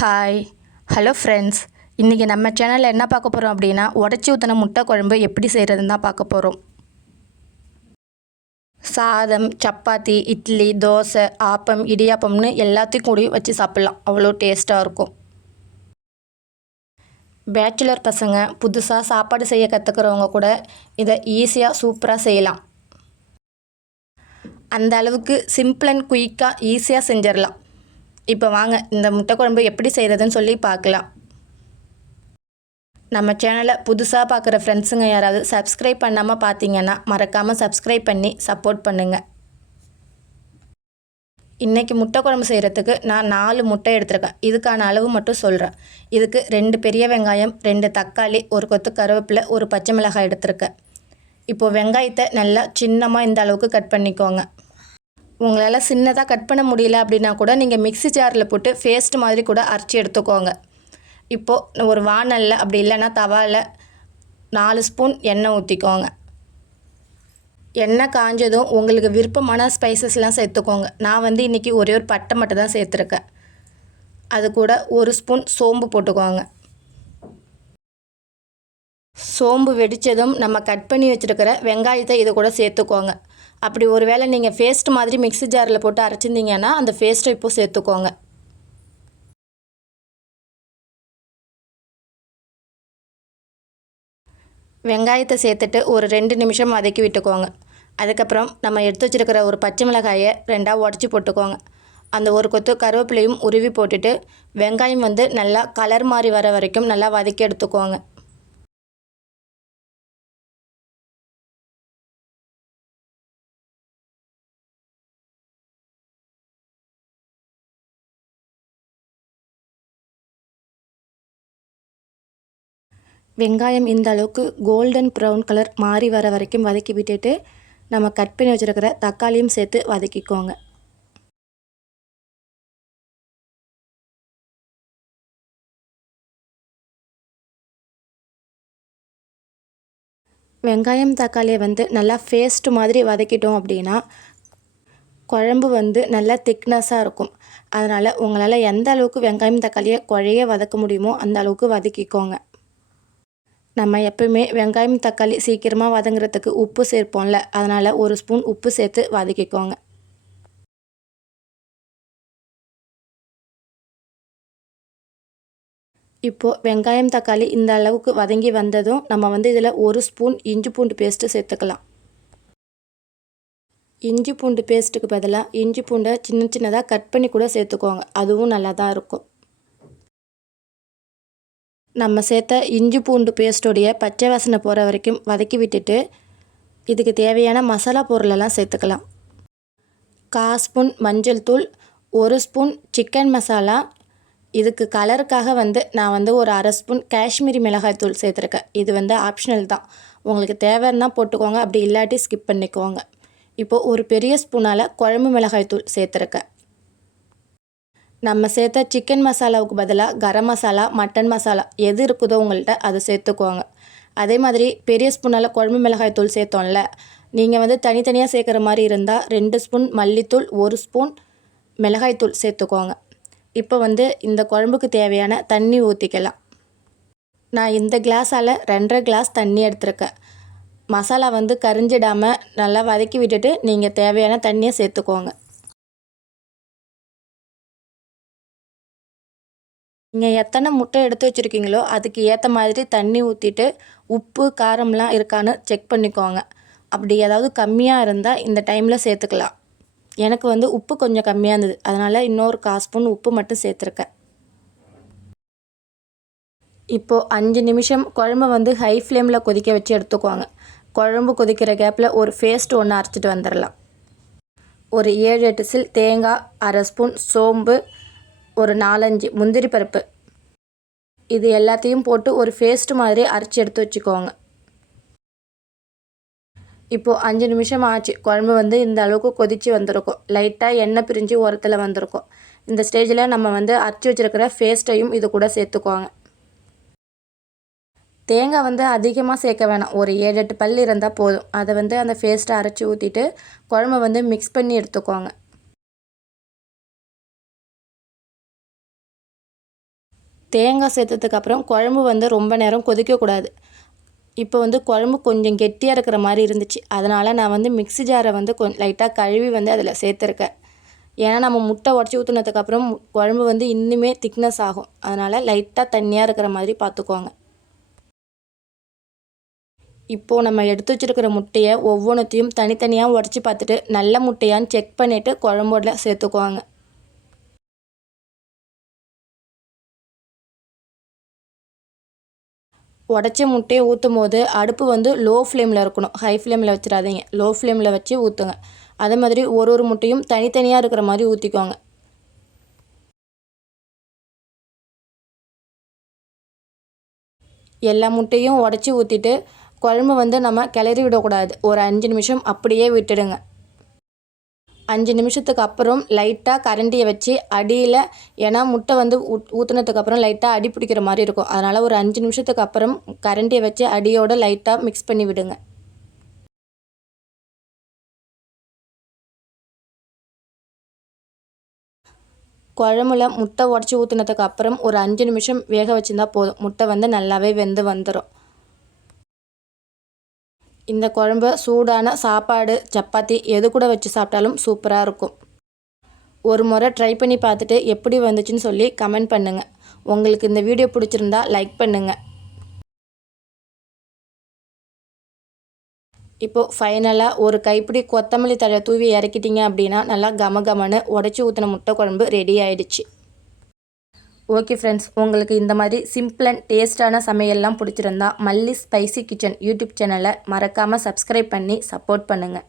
Hi hello friends, இன்றைக்கி நம்ம சேனலில் என்ன பார்க்க போகிறோம் அப்படின்னா, உடச்சி ஊற்றின முட்டை குழம்பு எப்படி செய்கிறதுன்னு தான் பார்க்க போகிறோம். சாதம், சப்பாத்தி, இட்லி, தோசை, ஆப்பம், இடியாப்பம்னு எல்லாத்தையும் கூடி வச்சு சாப்பிட்லாம். அவ்வளோ டேஸ்ட்டாக இருக்கும். பேச்சுலர் பசங்க புதுசாக சாப்பாடு செய்ய கற்றுக்கிறவங்க கூட இதை ஈஸியாக சூப்பராக செய்யலாம். அந்த அளவுக்கு சிம்பிள் அண்ட் குயிக்காக ஈஸியாக செஞ்சிடலாம். இப்போ வாங்க இந்த முட்டை குழம்பு எப்படி செய்கிறதுன்னு சொல்லி பார்க்கலாம். நம்ம சேனலை புதுசாக பார்க்குற ஃப்ரெண்ட்ஸுங்க யாராவது சப்ஸ்கிரைப் பண்ணாமல் பார்த்தீங்கன்னா மறக்காமல் சப்ஸ்கிரைப் பண்ணி சப்போர்ட் பண்ணுங்கள். இன்றைக்கி முட்டை குழம்பு செய்கிறதுக்கு நான் 4 முட்டை எடுத்துருக்கேன். இதுக்கான அளவு மட்டும் சொல்கிறேன். இதுக்கு 2 பெரிய வெங்காயம், 2 தக்காளி, ஒரு கொத்து கருவேப்பிலை, ஒரு பச்சை மிளகாய் எடுத்துருக்கேன். இப்போது வெங்காயத்தை நல்லா சின்னமாக இந்த அளவுக்கு கட் பண்ணிக்கோங்க. உங்களால் சின்னதாக கட் பண்ண முடியல அப்படின்னா கூட நீங்கள் மிக்ஸி ஜாரில் போட்டு பேஸ்ட் மாதிரி கூட அரைச்சி எடுத்துக்கோங்க. இப்போது ஒரு வாணலில் அப்படி இல்லைன்னா தவாவில் 4 ஸ்பூன் எண்ணெய் ஊற்றிக்கோங்க. எண்ணெய் காஞ்சதும் உங்களுக்கு விருப்பமான ஸ்பைசஸ்லாம் சேர்த்துக்கோங்க. நான் இன்றைக்கி ஒரே ஒரு பட்டை மட்டும் தான் சேர்த்துருக்கேன். அது கூட 1 ஸ்பூன் சோம்பு போட்டுக்கோங்க. சோம்பு வெடித்ததும் நம்ம கட் பண்ணி வச்சுருக்கிற வெங்காயத்தை இது கூட சேர்த்துக்கோங்க. அப்படி ஒரு வேளை நீங்கள் பேஸ்ட் மாதிரி மிக்ஸி ஜாரில் போட்டு அரைச்சிருந்தீங்கன்னா அந்த பேஸ்ட்டை இப்போது சேர்த்துக்கோங்க. வெங்காயத்தை சேர்த்துட்டு ஒரு 2 நிமிஷம் வதக்கி விட்டுக்கோங்க. அதுக்கப்புறம் நம்ம எடுத்து வச்சுருக்கிற ஒரு பச்சை மிளகாயை 2ஆக உடச்சி போட்டுக்கோங்க. அந்த ஒரு கொத்து கருவேப்பிலையும் உருவி போட்டுட்டு வெங்காயம் நல்லா கலர் மாதிரி வர வரைக்கும் நல்லா வதக்கி எடுத்துக்கோங்க. வெங்காயம் இந்த அளவுக்கு கோல்டன் ப்ரௌன் கலர் மாறி வர வரைக்கும் வதக்கி விட்டுட்டு நம்ம கட் பண்ணி வச்சுருக்கிற தக்காளியும் சேர்த்து வதக்கிக்கோங்க. வெங்காயம் தக்காளியை நல்லா பேஸ்ட் மாதிரி வதக்கிட்டோம் அப்படின்னா குழம்பு நல்லா திக்னஸாக இருக்கும். அதனால் உங்களால் எந்த அளவுக்கு வெங்காயம் தக்காளியை குழைய வதக்க முடியுமோ அந்த அளவுக்கு வதக்கிக்கோங்க. நம்ம எப்பவுமே வெங்காயம் தக்காளி சீக்கிரமாக வதங்குறதுக்கு உப்பு சேர்ப்போம்ல, அதனால் 1 ஸ்பூன் உப்பு சேர்த்து வதக்கிக்கோங்க. இப்போது வெங்காயம் தக்காளி இந்த அளவுக்கு வதங்கி வந்ததும் நம்ம இதில் 1 ஸ்பூன் இஞ்சி பூண்டு பேஸ்ட்டு சேர்த்துக்கலாம். இஞ்சி பூண்டு பேஸ்ட்டுக்கு பதிலாக இஞ்சி பூண்டை சின்ன சின்னதாக கட் பண்ணி கூட சேர்த்துக்கோங்க. அதுவும் நல்லா தான் இருக்கும். நம்ம சேர்த்த இஞ்சி பூண்டு பேஸ்ட்டோடைய பச்சை வாசனை போகிற வரைக்கும் வதக்கி விட்டுட்டு இதுக்கு தேவையான மசாலா பொருளெல்லாம் சேர்த்துக்கலாம். 1/4 ஸ்பூன் மஞ்சள் தூள், 1 ஸ்பூன் சிக்கன் மசாலா. இதுக்கு கலருக்காக நான் ஒரு 1/2 ஸ்பூன் காஷ்மீரி மிளகாய் தூள் சேர்த்துருக்கேன். இது ஆப்ஷனல் தான், உங்களுக்கு தேவைன்னா போட்டுக்கோங்க, அப்படி இல்லாட்டி ஸ்கிப் பண்ணிக்கோங்க. இப்போது ஒரு பெரிய ஸ்பூனால் குழம்பு மிளகாய் தூள் சேர்த்துருக்கேன். நம்ம சேர்த்த சிக்கன் மசாலாவுக்கு பதிலாக கரம் மசாலா, மட்டன் மசாலா எது இருக்குதோ உங்கள்கிட்ட அதை சேர்த்துக்கோங்க. அதே மாதிரி பெரிய ஸ்பூனால் குழம்பு மிளகாய் தூள் சேர்த்தோம்ல, நீங்கள் தனித்தனியாக சேர்க்குற மாதிரி இருந்தால் 2 ஸ்பூன் மல்லித்தூள், 1 ஸ்பூன் மிளகாய்த்தூள் சேர்த்துக்கோங்க. இப்போ இந்த குழம்புக்கு தேவையான தண்ணி ஊற்றிக்கலாம். நான் இந்த கிளாஸால் 2.5 கிளாஸ் தண்ணி எடுத்துருக்கேன். மசாலா கரிஞ்சிடாமல் நல்லா வதக்கி விட்டுட்டு நீங்கள் தேவையான தண்ணியை சேர்த்துக்கோங்க. நீங்கள் எத்தனை முட்டை எடுத்து வச்சுருக்கீங்களோ அதுக்கு ஏற்ற மாதிரி தண்ணி ஊற்றிட்டு உப்பு காரம்லாம் இருக்கான்னு செக் பண்ணிக்கோங்க. அப்படி ஏதாவது கம்மியாக இருந்தால் இந்த டைமில் சேர்த்துக்கலாம். எனக்கு உப்பு கொஞ்சம் கம்மியாக இருந்தது, அதனால் இன்னொரு 1/4 ஸ்பூன் உப்பு மட்டும் சேர்த்துருக்கேன். இப்போது 5 நிமிஷம் குழம்பு ஹை ஃப்ளேமில் கொதிக்க வச்சு எடுத்துக்குவாங்க. குழம்பு கொதிக்கிற கேப்பில் ஒரு பேஸ்ட் ஒன்று அரைச்சிட்டு வந்துடலாம். ஒரு 7-8 சில் தேங்காய், 1/2 ஸ்பூன் சோம்பு, ஒரு 4-5 முந்திரி பருப்பு, இது எல்லாத்தையும் போட்டு ஒரு பேஸ்ட் மாதிரி அரைச்சி எடுத்து வச்சுக்கோங்க. இப்போது 5 நிமிஷம் ஆச்சு. குழம்பு இந்த அளவுக்கு கொதித்து வந்திருக்கும். லைட்டாக எண்ணெய் பிரிஞ்சு உரத்தில் வந்திருக்கும். இந்த ஸ்டேஜில் நம்ம அரைச்சி வச்சுருக்கிற பேஸ்ட்டையும் இது கூட சேர்த்துக்குவாங்க. தேங்காய் அதிகமாக சேர்க்க வேணாம், ஒரு 7-8 பல் இருந்தால் போதும். அதை அந்த பேஸ்ட்டை அரைச்சி ஊற்றிட்டு குழம்பு மிக்ஸ் பண்ணி எடுத்துக்கோங்க. தேங்காய் சேர்த்ததுக்கப்புறம் குழம்பு வந்து ரொம்ப நேரம் கொதிக்கக்கூடாது. இப்போ வந்து குழம்பு கொஞ்சம் கெட்டியாக இருக்கிற மாதிரி இருந்துச்சு. அதனால் நான் வந்து மிக்ஸி ஜாரை வந்து லைட்டாக கழுவி வந்து அதில் சேர்த்துருக்கேன். ஏன்னா நம்ம முட்டை உடச்சி ஊற்றுனதுக்கப்புறம் குழம்பு வந்து இன்னுமே திக்னஸ் ஆகும். அதனால் லைட்டாக தண்ணியாக இருக்கிற மாதிரி பார்த்துக்கோங்க. இப்போது நம்ம எடுத்து வச்சுருக்கிற முட்டையை ஒவ்வொன்றத்தையும் தனித்தனியாக உடச்சி பார்த்துட்டு நல்ல முட்டையான்னு செக் பண்ணிவிட்டு குழம்போட சேர்த்துக்குவாங்க. உடச்ச முட்டையை ஊற்றும் போது அடுப்பு வந்து லோ ஃப்ளேமில் இருக்கணும். ஹை ஃப்ளேமில் வச்சிடாதீங்க. லோ ஃப்ளேமில் வச்சு ஊற்றுங்க. அதே மாதிரி ஒரு முட்டையும் தனித்தனியாக இருக்கிற மாதிரி ஊற்றிக்கோங்க. எல்லா முட்டையும் உடச்சி ஊற்றிட்டு குழம்பு வந்து நம்ம கிளறி விடக்கூடாது. ஒரு 5 நிமிஷம் அப்படியே விட்டுடுங்க. 5 நிமிஷத்துக்கு அப்புறம் லைட்டாக கரண்டியை வச்சு அடியில், ஏன்னா முட்டை வந்து ஊற்றுனதுக்கப்புறம் லைட்டாக அடி பிடிக்கிற மாதிரி இருக்கும். அதனால் ஒரு 5 நிமிஷத்துக்கு அப்புறம் கரண்டியை வச்சு அடியோடு லைட்டாக மிக்ஸ் பண்ணி விடுங்க. குழம்புல முட்டை உடச்சி ஊற்றுனதுக்கு அப்புறம் ஒரு 5 நிமிஷம் வேக வச்சுருந்தா போதும். முட்டை வந்து நல்லாவே வெந்து வந்துடும். இந்த குழம்பு சூடான சாப்பாடு, சப்பாத்தி எது கூட வச்சு சாப்பிட்டாலும் சூப்பராக இருக்கும். ஒரு முறை ட்ரை பண்ணி பார்த்துட்டு எப்படி வந்துச்சுன்னு சொல்லி கமெண்ட் பண்ணுங்கள். உங்களுக்கு இந்த வீடியோ பிடிச்சிருந்தா லைக் பண்ணுங்கள். இப்போது ஃபைனலாக ஒரு கைப்பிடி கொத்தமல்லி தழை தூவி இறக்கிட்டிங்க அப்படின்னா நல்லா கமகமன்னு உடச்சி ஊற்றின முட்டை குழம்பு ரெடி ஆயிடுச்சு. ஓகே ஃப்ரெண்ட்ஸ், உங்களுக்கு இந்த மாதிரி சிம்பிள் அண்ட் டேஸ்டான சமையல்லாம் பிடிச்சிருந்தா மல்லி ஸ்பைசி கிச்சன் யூடியூப் சேனலை மறக்காமல் சப்ஸ்கிரைப் பண்ணி சப்போர்ட் பண்ணுங்கள்.